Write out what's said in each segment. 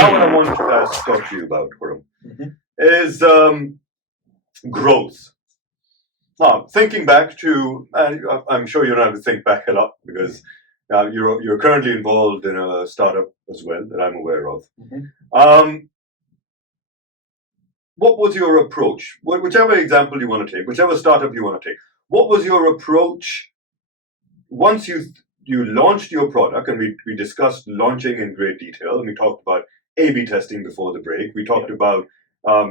Now, what I want to talk to you about, Khurram, is growth. Now, thinking back to, I'm sure you don't have to think back a lot because you're currently involved in a startup as well that I'm aware of. What was your approach? Whichever example you want to take, whichever startup you want to take, what was your approach once you launched your product? And we discussed launching in great detail, and we talked about A/B testing before the break. We talked about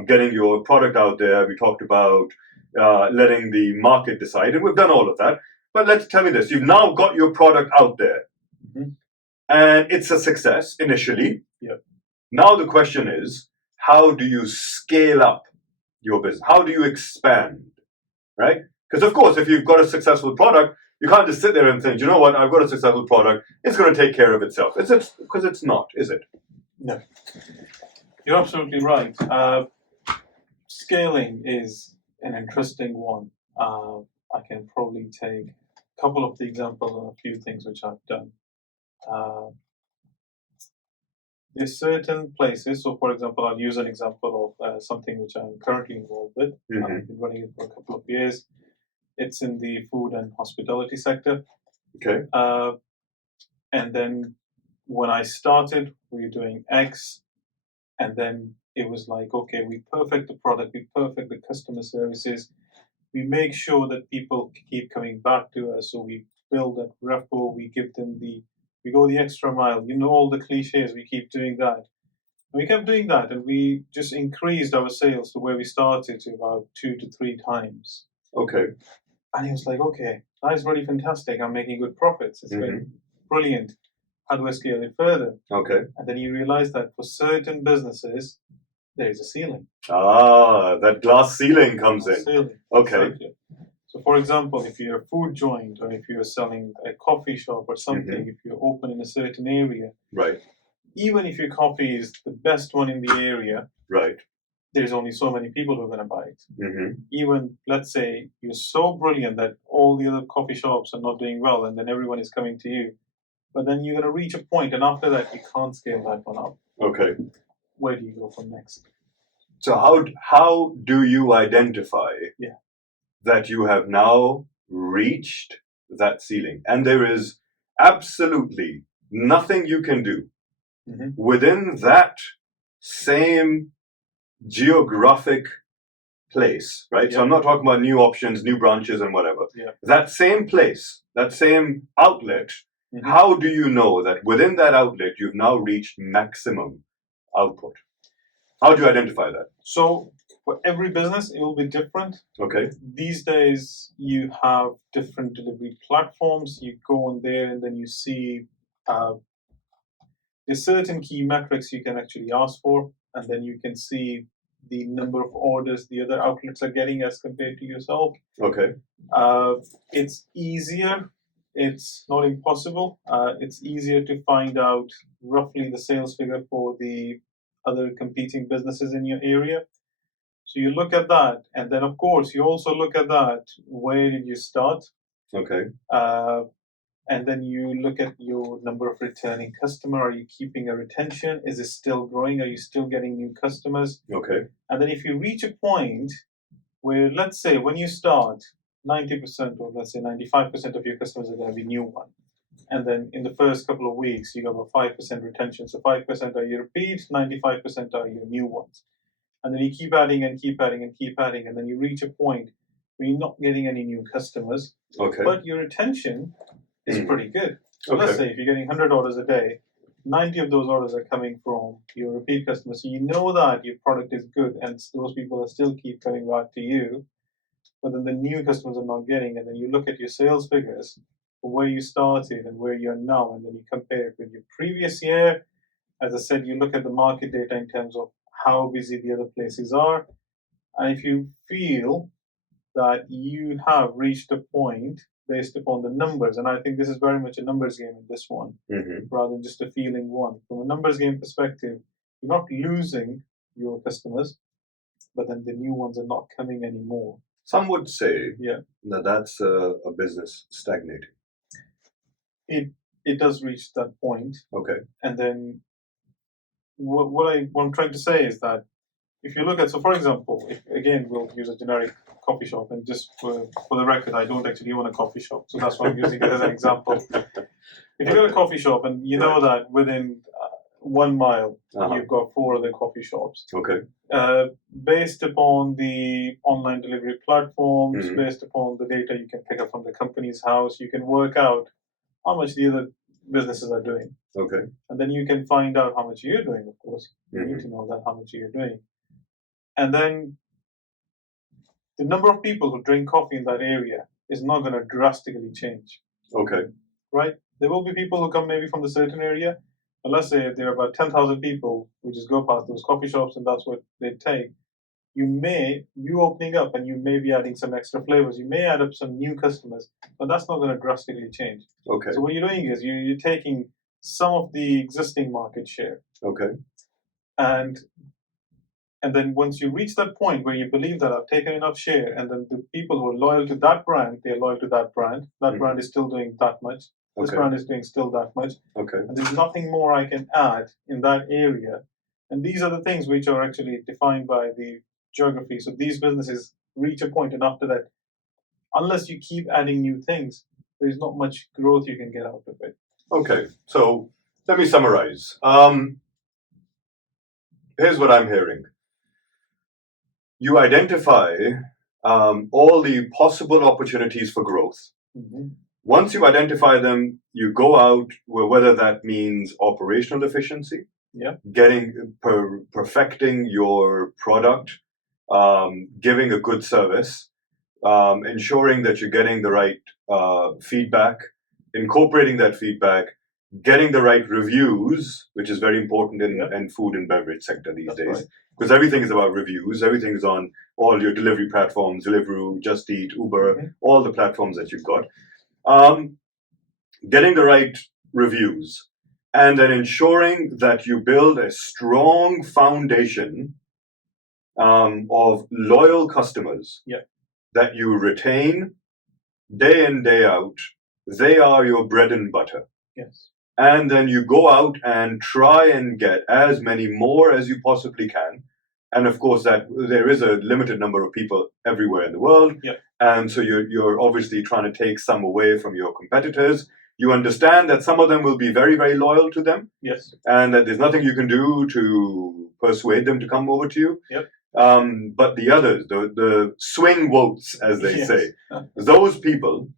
getting your product out there. We talked about letting the market decide, and we've done all of that. But let's tell me this: you've now got your product out there, and it's a success initially. Now the question is, how do you scale up your business? How do you expand, right? Because of course, if you've got a successful product, you can't just sit there and think, you know what, I've got a successful product, it's going to take care of itself. Because it's not, is it? No. You're absolutely right. Scaling is an interesting one. I can probably take a couple of the examples of a few things which I've done. There's certain places, so for example, I'll use an example of something which I'm currently involved with. I've been running it for a couple of years. It's in the food and hospitality sector. Okay. And then when I started, we were doing X, and then it was like, okay, we perfect the product, we perfect the customer services, we make sure that people keep coming back to us, so we build that rapport, we go the extra mile, all the cliches, we keep doing that. And we kept doing that, and we just increased our sales to where we started to about 2 to 3 times. Okay. And he was like, okay, that's really fantastic, I'm making good profits, it's been brilliant. How do I scale it further? Okay. And then you realize that for certain businesses, there is a ceiling. That glass ceiling comes in. Ceiling. Okay. Exactly. So, for example, if you're a food joint, or if you're selling a coffee shop or something, if you're open in a certain area, right. Even if your coffee is the best one in the area, right. There's only so many people who are going to buy it. Even, let's say, you're so brilliant that all the other coffee shops are not doing well, and then everyone is coming to you. But then you're going to reach a point, and after that, you can't scale that one up. Okay. Where do you go from next? So how do you identify that you have now reached that ceiling? And there is absolutely nothing you can do within that same geographic place, right? So I'm not talking about new options, new branches and whatever. That same place, that same outlet, how do you know that within that outlet you've now reached maximum output? How do you identify that? So for every business, it will be different. Okay. These days, you have different delivery platforms. You go on there and then you see there's certain key metrics you can actually ask for, and then you can see the number of orders the other outlets are getting as compared to yourself. Okay. It's easier. It's not impossible. It's easier to find out roughly the sales figure for the other competing businesses in your area. So you look at that, and then of course you also look at that, where did you start? Okay. And then you look at your number of returning customers. Are you keeping a retention? Is it still growing? Are you still getting new customers? Okay. And then if you reach a point where, let's say, when you start, 90% or let's say 95% of your customers are going to be new ones. And then in the first couple of weeks, you have a 5% retention. So 5% are your repeats, 95% are your new ones. And then you keep adding and keep adding and keep adding. And then you reach a point where you're not getting any new customers. Okay. But your retention is pretty good. So let's say if you're getting 100 orders a day, 90 of those orders are coming from your repeat customers. So you know that your product is good and those people are still keep coming back to you. But then the new customers are not getting. And then you look at your sales figures, where you started and where you're now, and then you compare it with your previous year. As I said, you look at the market data in terms of how busy the other places are. And if you feel that you have reached a point based upon the numbers, and I think this is very much a numbers game in this one, rather than just a feeling one. From a numbers game perspective, you're not losing your customers, but then the new ones are not coming anymore. Some would say that that's a business stagnating. It does reach that point. Okay. And then what I'm trying to say is that if you look at, so for example, if, again, we'll use a generic coffee shop, and just for the record, I don't actually own a coffee shop, so that's why I'm using it as an example. If you go to a coffee shop and you know that within 1 mile you've got 4 other coffee shops. Okay. Based upon the online delivery platforms, based upon the data you can pick up from the company's house, you can work out how much the other businesses are doing. Okay. And then you can find out how much you're doing, of course. You need to know that how much you're doing. And then the number of people who drink coffee in that area is not going to drastically change. Okay. Right? There will be people who come maybe from the certain area, but let's say there are about 10,000 people who just go past those coffee shops and that's what they take. You opening up and you may be adding some extra flavors, you may add up some new customers, but that's not going to drastically change. Okay. So what you're doing is you're taking some of the existing market share. Okay. And then once you reach that point where you believe that I've taken enough share, and then the people who are loyal to that brand, they're loyal to that brand. That brand is still doing that much. This brand is doing still that much. Okay. And there's nothing more I can add in that area. And these are the things which are actually defined by the geography. So these businesses reach a point, and after that, unless you keep adding new things, there's not much growth you can get out of it. Okay. So let me summarize. Here's what I'm hearing. You identify all the possible opportunities for growth. Once you identify them, you go out, whether that means operational efficiency, perfecting your product, giving a good service, ensuring that you're getting the right feedback, incorporating that feedback, getting the right reviews, which is very important in food and beverage sector these days. Right. Because everything is about reviews. Everything is on all your delivery platforms, Deliveroo, Just Eat, Uber, all the platforms that you've got. Getting the right reviews, and then ensuring that you build a strong foundation of loyal customers that you retain day in, day out. They are your bread and butter. Yes. And then you go out and try and get as many more as you possibly can. And of course, that there is a limited number of people everywhere in the world. And so you're obviously trying to take some away from your competitors. You understand that some of them will be very, very loyal to them. Yes. And that there's nothing you can do to persuade them to come over to you. But the others, the swing votes, as they say, those people,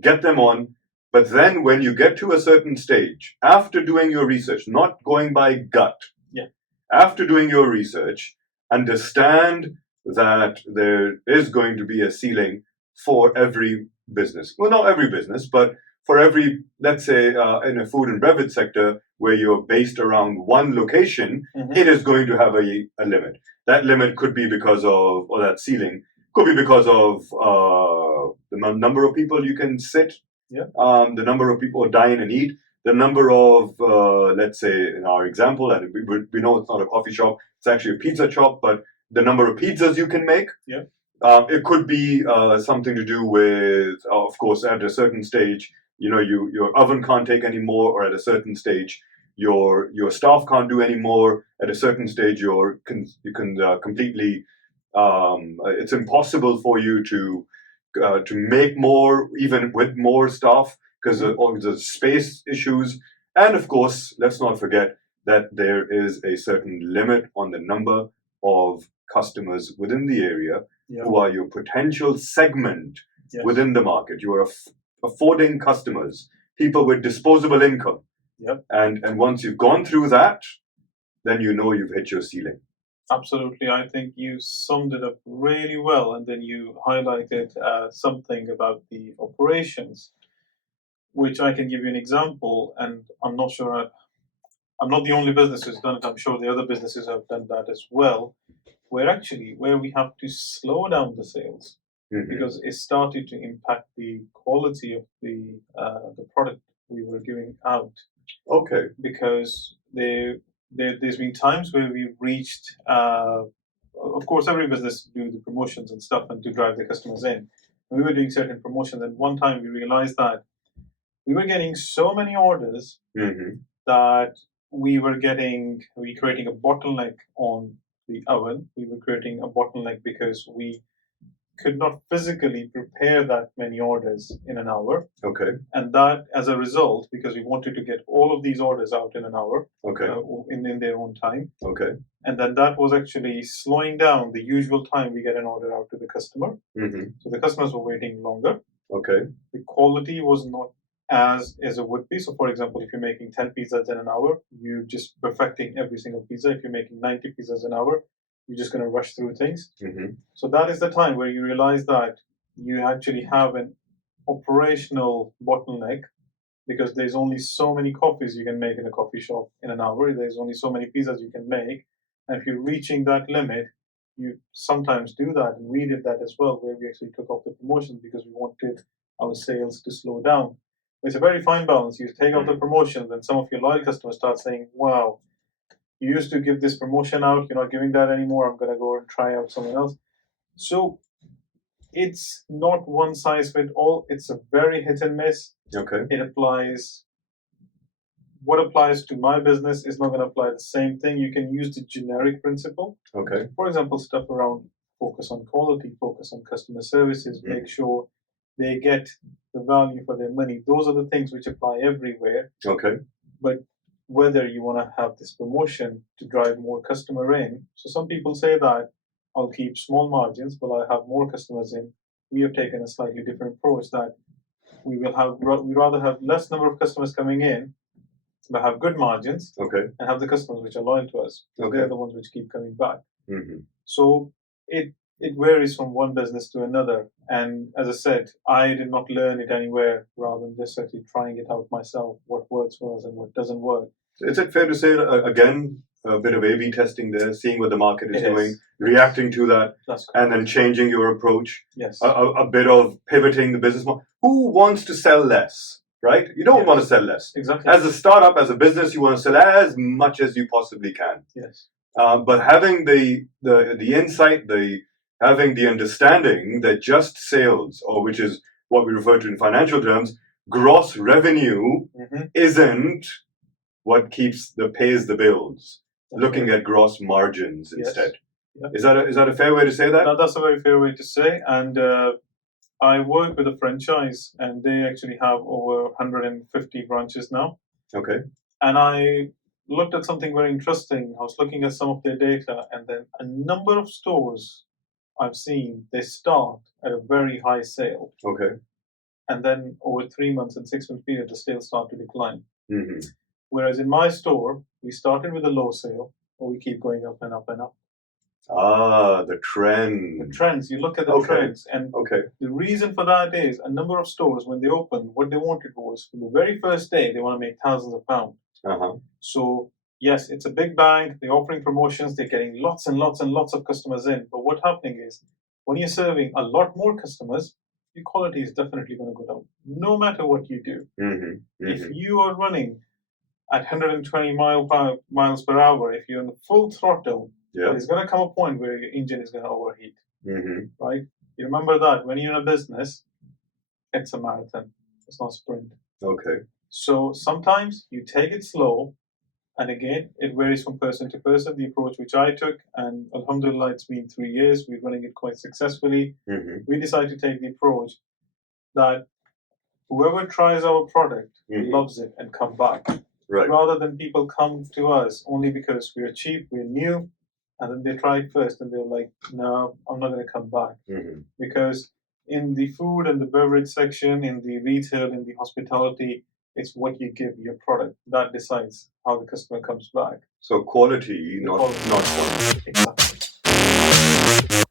get them on. But then when you get to a certain stage, after doing your research, not going by gut, after doing your research, understand that there is going to be a ceiling for every business. Well, not every business, but for every, let's say, in a food and beverage sector where you're based around one location, it is going to have a limit. That limit could be because of, or that ceiling could be because of the number of people you can sit, the number of people dine and eat, the number of, let's say, in our example, and we know it's not a coffee shop, it's actually a pizza shop, but the number of pizzas you can make. It could be something to do with, of course, at a certain stage, your oven can't take any more, or at a certain stage, your staff can't do any more. At a certain stage, you can completely, it's impossible for you to make more, even with more staff, because of the space issues. And of course, let's not forget that there is a certain limit on the number of customers within the area who are your potential segment within the market. You are affording customers, people with disposable income. And once you've gone through that, then you know you've hit your ceiling. Absolutely. I think you summed it up really well, and then you highlighted something about the operations, which I can give you an example, and I'm not sure, I'm not the only business who's done it. I'm sure the other businesses have done that as well, where we have to slow down the sales because it started to impact the quality of the product we were giving out. Okay. Because there's been times where we've reached, of course, every business do the promotions and stuff and to drive the customers in. And we were doing certain promotions, and one time we realized that we were getting so many orders that we were creating a bottleneck on the oven. We were creating a bottleneck because we could not physically prepare that many orders in an hour. Okay. And that, as a result, because we wanted to get all of these orders out in an hour, Okay. in their own time. Okay. And then that was actually slowing down the usual time we get an order out to the customer. Mm-hmm. So the customers were waiting longer. Okay. The quality was not as it would be. So, for example, if you're making 10 pizzas in an hour, you're just perfecting every single pizza. If you're making 90 pizzas an hour, you're just going to rush through things. Mm-hmm. So that is the time where you realize that you actually have an operational bottleneck, because there's only so many coffees you can make in a coffee shop in an hour. There's only so many pizzas you can make. And if you're reaching that limit, you sometimes do that. And we did that as well, where we actually took off the promotions because we wanted our sales to slow down. It's a very fine balance. You take off the promotions, and some of your loyal customers start saying, wow, you used to give this promotion out, you're not giving that anymore, I'm going to go and try out someone else. So it's not one size fit all. It's a very hit and miss. Okay. What applies to my business is not going to apply the same thing. You can use the generic principle. Okay. For example, stuff around focus on quality, focus on customer services, make sure they get the value for their money. Those are the things which apply everywhere. Okay. But whether you want to have this promotion to drive more customer in. So some people say that I'll keep small margins, but I have more customers in. We have taken a slightly different approach, that we rather have less number of customers coming in, but have good margins. Okay. And have the customers which are loyal to us. Okay. They're the ones which keep coming back. Mm-hmm. So it varies from one business to another. And as I said, I did not learn it anywhere, rather than just actually trying it out myself, what works for us and what doesn't work. Is it fair to say, again, a bit of A/B testing there, seeing what the market is doing, reacting to that, and then changing your approach? Yes. A bit of pivoting the business model. Who wants to sell less, right? You don't want to sell less. Exactly. As a startup, as a business, you want to sell as much as you possibly can. Yes. But having the insight, having the understanding that just sales, or which is what we refer to in financial terms, gross revenue isn't what pays the bills. Looking at gross margins instead. Yeah. Is that a fair way to say that? No, that's a very fair way to say. And I work with a franchise, and they actually have over 150 branches now. Okay. And I looked at something very interesting. I was looking at some of their data, and then a number of stores I've seen, they start at a very high sale. Okay. And then over 3 months and 6 month period, the sales start to decline. Mm-hmm. Whereas in my store, we started with a low sale, but we keep going up and up and up. The trend. The trends, you look at the trends. And the reason for that is a number of stores, when they opened, what they wanted was, from the very first day, they want to make thousands of pounds. Uh-huh. So, yes, it's a big bank, they're offering promotions, they're getting lots and lots and lots of customers in. But what's happening is, when you're serving a lot more customers, your quality is definitely going to go down, no matter what you do. Mm-hmm. Mm-hmm. If you are running at 120 miles per hour, if you're in full throttle, there's going to come a point where your engine is going to overheat. Mm-hmm. Right? You remember that when you're in a business, it's a marathon, it's not a sprint. Okay. So sometimes you take it slow, and again, it varies from person to person. The approach which I took, and alhamdulillah, it's been 3 years, we're running it quite successfully. Mm-hmm. We decided to take the approach that whoever tries our product loves it and come back. Right. Rather than people come to us only because we're cheap, we're new, and then they try it first and they're like, no, I'm not going to come back. Mm-hmm. Because in the food and the beverage section, in the retail, in the hospitality, it's what you give your product that decides how the customer comes back. So quality, not quantity. Exactly.